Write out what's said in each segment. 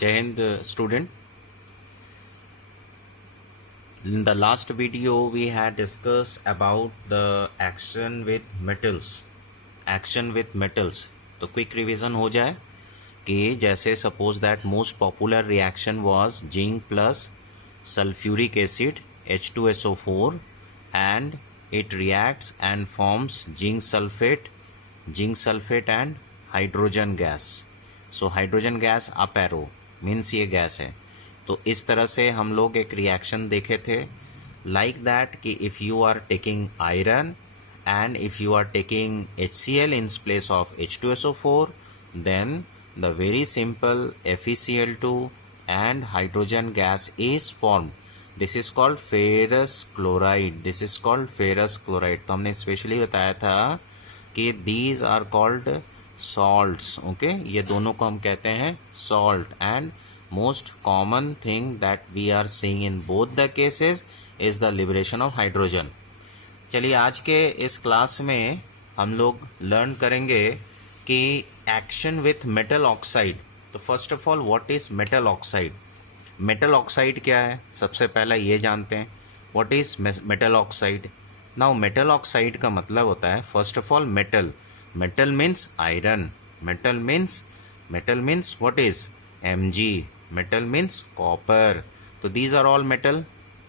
Jai Hind, student. In the last video we had discussed about the action with metals. Action with metals. तो quick revision हो जाए कि जैसे suppose that most popular reaction was zinc plus sulfuric acid H2SO4 and it reacts and forms zinc sulfate and hydrogen gas. So hydrogen gas up arrow means ये gas है. तो इस तरह से हम लोग एक रिएक्शन देखे थे लाइक दैट कि if you are taking iron and if you are taking HCl in place of H2SO4 then the very simple FeCl2 and hydrogen gas is formed. This is called ferrous chloride. This is called ferrous chloride. तो हमने specially बताया था कि these are called salts. Okay, ये दोनों को हम कहते हैं salt. And most common thing that we are seeing in both the cases is the liberation of hydrogen. चलिए आज के इस क्लास में हम लोग लर्न करेंगे कि एक्शन विथ मेटल ऑक्साइड. तो first of all what is metal oxide. Metal oxide क्या है सबसे पहला ये जानते हैं. What is metal oxide. Now metal oxide का मतलब होता है first of all metal. Metal means iron. Metal means what is Mg. Metal means copper. So these are all metal.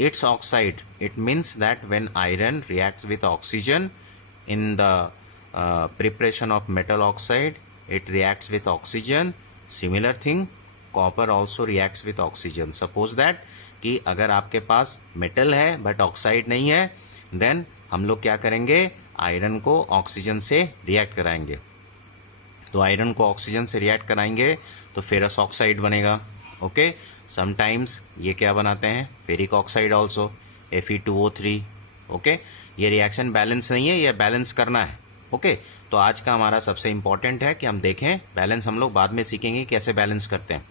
Its oxide, it means that when iron reacts with oxygen in the preparation of metal oxide, it reacts with oxygen. Similar thing, copper also reacts with oxygen. Suppose that कि अगर आपके पास metal है but oxide नहीं है, then हम लोग क्या करेंगे, आयरन को ऑक्सीजन से रिएक्ट कराएंगे. तो आयरन को ऑक्सीजन से रिएक्ट कराएंगे तो फेरस ऑक्साइड बनेगा. ओके, समटाइम्स ये क्या बनाते हैं, ferric oxide also, Fe2O3. Okay, ये रिएक्शन बैलेंस नहीं है, ये बैलेंस करना है. ओके, तो आज का हमारा सबसे इंपॉर्टेंट है कि हम देखें बैलेंस. हम लोग बाद में सीखेंगे कैसे बैलेंस करते हैं.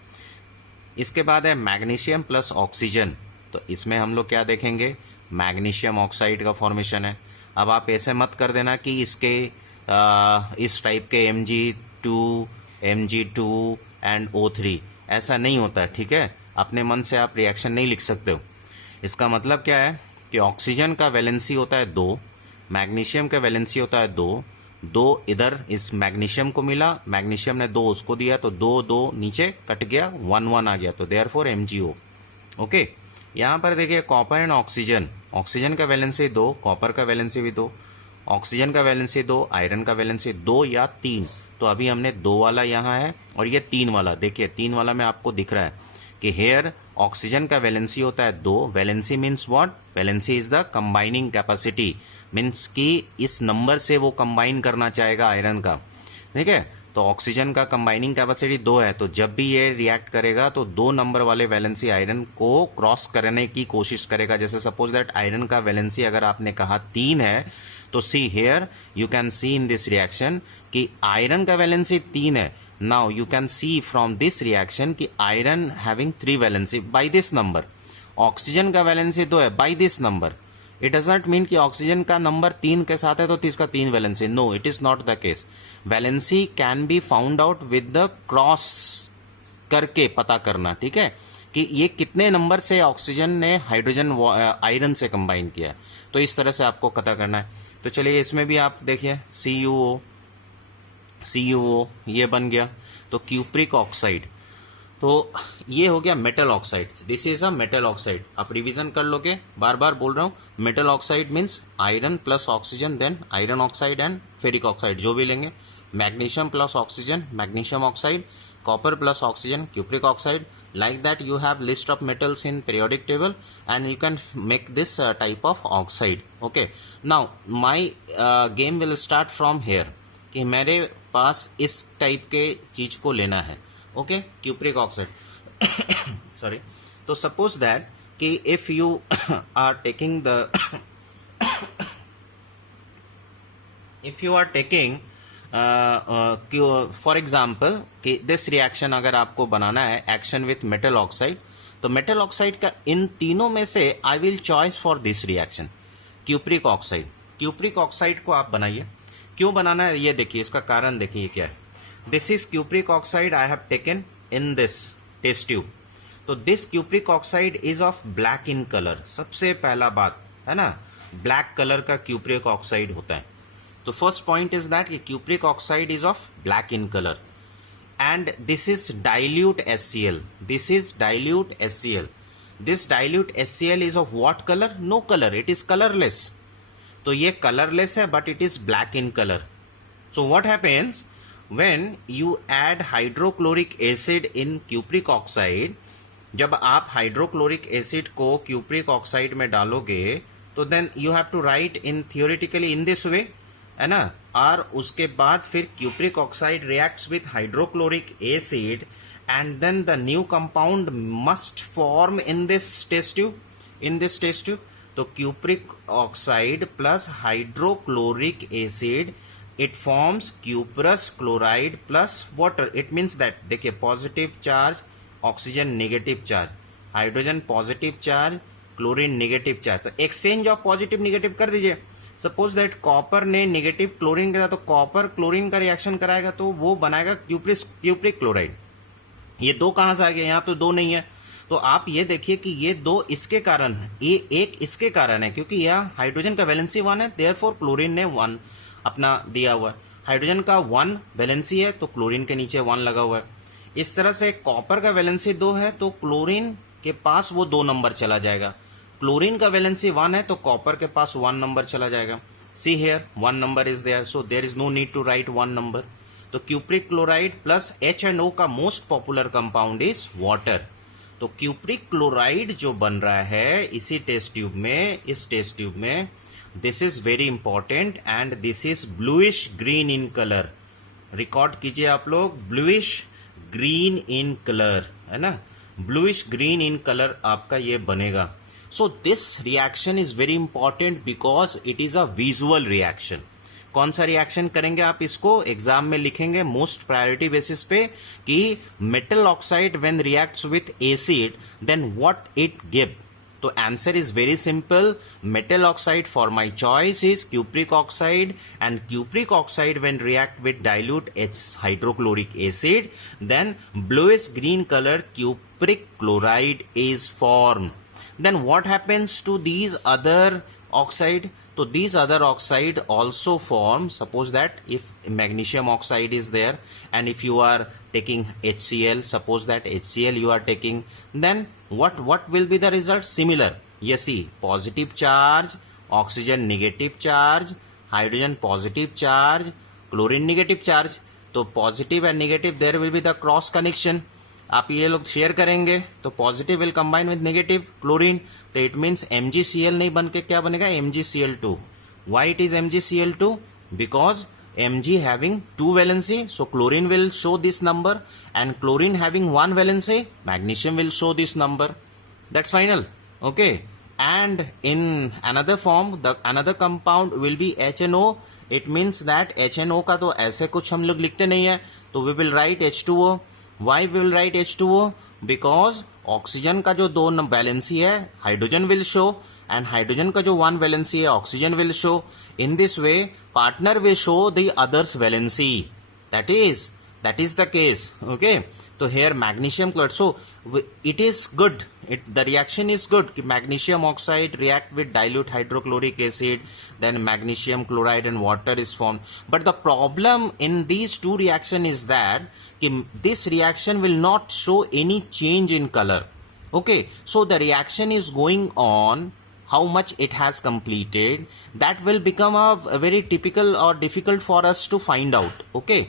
इसके बाद है मैग्नीशियम प्लस ऑक्सीजन. तो इसमें हम लोग क्या देखेंगे, मैग्नीशियम ऑक्साइड का फॉर्मेशन है. अब आप ऐसे मत कर देना कि इसके इस टाइप के Mg2 एंड O3, ऐसा नहीं होता है. ठीक है, अपने मन से आप रिएक्शन नहीं लिख सकते हो. इसका मतलब क्या है कि ऑक्सीजन का वैलेंसी होता है 2, मैग्नीशियम का वैलेंसी होता है 2 इधर इस मैग्नीशियम को मिला, मैग्नीशियम ने 2 उसको दिया, तो 2 नीचे कट गया, 1 आ गया, तो देयरफॉर MgO. ओके, यहाँ पर देखिए कॉपर एंड ऑक्सीजन. ऑक्सीजन का वैलेंसी 2, कॉपर का वैलेंसी भी 2, ऑक्सीजन का वैलेंसी 2, आयरन का वैलेंसी 2 या 3. तो अभी हमने 2 वाला यहाँ है और ये 3 वाला. देखिए 3 वाला में आपको दिख रहा है कि हेयर ऑक्सीजन का वैलेंसी होता है 2. Valency means what, valency is the combining capacity. Means कि इस नंबर से वो कंबाइन करना चाहेगा आयरन का. ठीक है, तो ऑक्सीजन का कंबाइनिंग कैपेसिटी 2 है. तो जब भी ये रिएक्ट करेगा तो 2 नंबर वाले वैलेंसी आयरन को क्रॉस करने की कोशिश करेगा. जैसे सपोज दैट आयरन का वैलेंसी अगर आपने कहा 3 है, तो see here you can see in this reaction कि आयरन का वैलेंसी 3 है. Now you can see from this reaction कि iron having 3 valency by this number. Oxygen का वैलेंसी 2 है by this number. It does not mean कि oxygen का number 3 के साथ है तो इसका 3 valency. No, it is not the case. Valency can be found out with the cross करके पता करना. ठीक है, कि ये कितने नंबर से ऑक्सीजन ने हाइड्रोजन आयरन से कंबाइन किया. तो इस तरह से आपको पता करना है. तो चलिए इसमें भी आप देखिए CuO ये बन गया. तो क्यूप्रिक ऑक्साइड, तो ये हो गया metal oxide. This is a metal oxide. आप रिवीजन कर लोगे, बार बार बोल रहा हूँ. Metal oxide means iron plus oxygen, then iron oxide and ferric oxide जो भी लेंगे. Magnesium plus oxygen, magnesium oxide. Copper plus oxygen, cupric oxide. Like that you have list of metals in periodic table and you can make this type of oxide. Okay, now my game will start from here कि मेरे पास इस type के चीज को लेना है. Okay, cupric oxide sorry. तो suppose that कि if you are taking for example कि दिस रिएक्शन अगर आपको बनाना है एक्शन विथ मेटल ऑक्साइड, तो मेटल ऑक्साइड का इन तीनों में से I will choice for this reaction cupric oxide. Cupric oxide को आप बनाइए. क्यों बनाना है ये देखिए, इसका कारण देखिए क्या है. This is cupric oxide I have taken in this test tube. तो this cupric oxide is of black in colour. सबसे पहला बात है ना, ब्लैक कलर का क्यूप्रिक ऑक्साइड होता है. तो first point is that cupric oxide is of black in colour and this is dilute HCl. This is dilute HCl. This dilute HCl is of what color? No color. It is colorless. तो ये colorless है but it is black in color. So what happens when you add hydrochloric acid in cupric oxide? जब आप hydrochloric acid को cupric oxide में डालोगे तो then you have to write in theoretically in this way, है ना. और उसके बाद फिर cupric oxide reacts with hydrochloric acid and then the new compound must form in this test tube. तो cupric oxide plus hydrochloric acid it forms cuprous chloride plus water. It means that देखिए positive charge, oxygen negative charge, hydrogen positive charge, chlorine negative charge. तो exchange of positive negative कर दीजिए. Suppose that copper ने negative chlorine का, तो copper chlorine का reaction कराएगा तो वो बनाएगा क्यूप्रिक क्लोराइड. ये दो कहां से आ गया, यहाँ तो दो नहीं है. तो आप ये देखिए कि ये दो इसके कारण है, ये एक इसके कारण है क्योंकि यह हाइड्रोजन का वैलेंसी 1 है, देयरफॉर क्लोरीन ने 1 अपना दिया हुआ है. हाइड्रोजन का 1 वैलेंसी है तो क्लोरीन के नीचे 1 लगा हुआ है. इस तरह से कॉपर का वैलेंसी 2 है तो क्लोरीन के पास वो 2 नंबर चला जाएगा. क्लोरीन का वैलेंसी 1 है तो कॉपर के पास 1 नंबर चला जाएगा. See here 1 number is there, so there is no need to write 1 number. तो क्यूप्रिक क्लोराइड प्लस H&O का most popular compound is water. तो क्यूप्रिक क्लोराइड जो बन रहा है इसी टेस्ट ट्यूब में, इस टेस्ट ट्यूब में, this is very important and this is bluish green in colour. Record कीजिए आप लोग, ब्लूइश ग्रीन इन कलर, है ना, ब्लूइश ग्रीन इन कलर आपका ये बनेगा. So this reaction is very important because it is a visual reaction. कौन सा रिएक्शन करेंगे आप, इसको एग्जाम में लिखेंगे मोस्ट प्रायोरिटी बेसिस पे कि metal oxide when reacts with acid then what it give. तो answer is very simple. Metal oxide for my choice is cupric oxide and cupric oxide when react with dilute hydrochloric acid then bluish green colour cupric chloride is formed. Then what happens to these other oxide? So these other oxide also form, suppose that if magnesium oxide is there and if you are taking HCl, suppose that HCl you are taking, then what will be the result? Similar. Yes, see, positive charge, oxygen negative charge, hydrogen positive charge, chlorine negative charge. तो positive and negative there will be the cross connection. आप ये लोग share करेंगे तो positive will combine with negative chlorine. तो it means MgCl नहीं बन के क्या बनेगा, MgCl2. Why it is MgCl2? Because Mg having 2 valency, so chlorine will show this number, and chlorine having 1 valency, magnesium will show this number. That's final. Okay. And in another form the another compound will be HNO. It means that HNO का तो ऐसे कुछ हम लोग लिखते नहीं है, तो we will write H2O. Why we will write H2O? Because oxygen का जो 2 वैलेंसी है hydrogen will show and hydrogen का जो 1 वैलेंसी है oxygen will show. In this way partner will show the others valency. That is the case. Okay. तो here magnesium chloride, so it is good, the reaction is good. Magnesium oxide react with dilute hydrochloric acid, then magnesium chloride and water is formed. But the problem in these two reaction is that this reaction will not show any change in color. Okay, so the reaction is going on, how much it has completed, that will become a very typical or difficult for us to find out. Okay,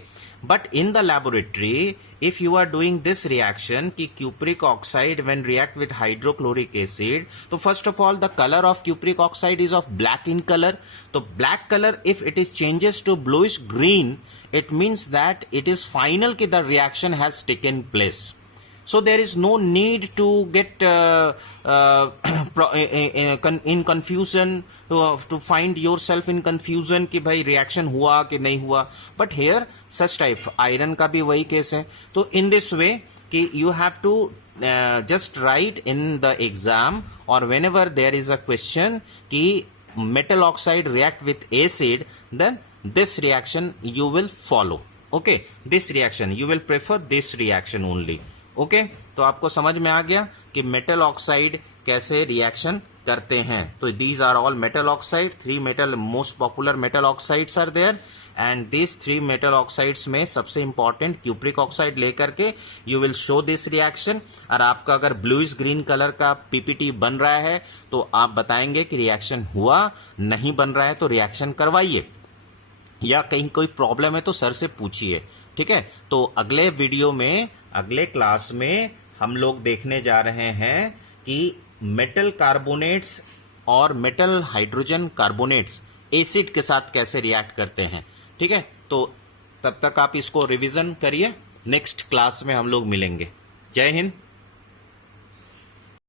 but in the laboratory, if you are doing this reaction ki cupric oxide when react with hydrochloric acid, so first of all the color of cupric oxide is of black in color. So black color, if it is changes to bluish green, it means that it is final ki the reaction has taken place. So there is no need to get in confusion, to find yourself in confusion कि भाई reaction हुआ कि नहीं हुआ. But here such type iron का भी वही case है. तो in this way कि you have to just write in the exam or whenever there is a question कि metal oxide react with acid, then this reaction you will follow. Okay, this reaction you will prefer this reaction only. Okay, तो आपको समझ में आ गया कि metal oxide कैसे reaction करते हैं। तो these are all metal oxide, 3 metal most popular metal oxides are there, and this 3 metal oxides में सबसे इंपॉर्टेंट क्यूप्रिक ऑक्साइड लेकर के you will show this reaction. और आपका अगर ब्लूइश ग्रीन कलर का पीपीटी बन रहा है तो आप बताएंगे कि रिएक्शन हुआ, नहीं बन रहा है तो रिएक्शन करवाइए, या कहीं कोई प्रॉब्लम है तो सर से पूछिए। ठीक है, तो अगले वीडियो में, अगले क्लास में हम लोग देखने जा रहे हैं कि मेटल कार्बोनेट्स और मेटल हाइड्रोजन कार्बोनेट्स एसिड के साथ कैसे रिएक्ट करते हैं। ठीक है, तो तब तक आप इसको रिवीजन करिए, नेक्स्ट क्लास में हम लोग मिलेंगे। जय हिंद।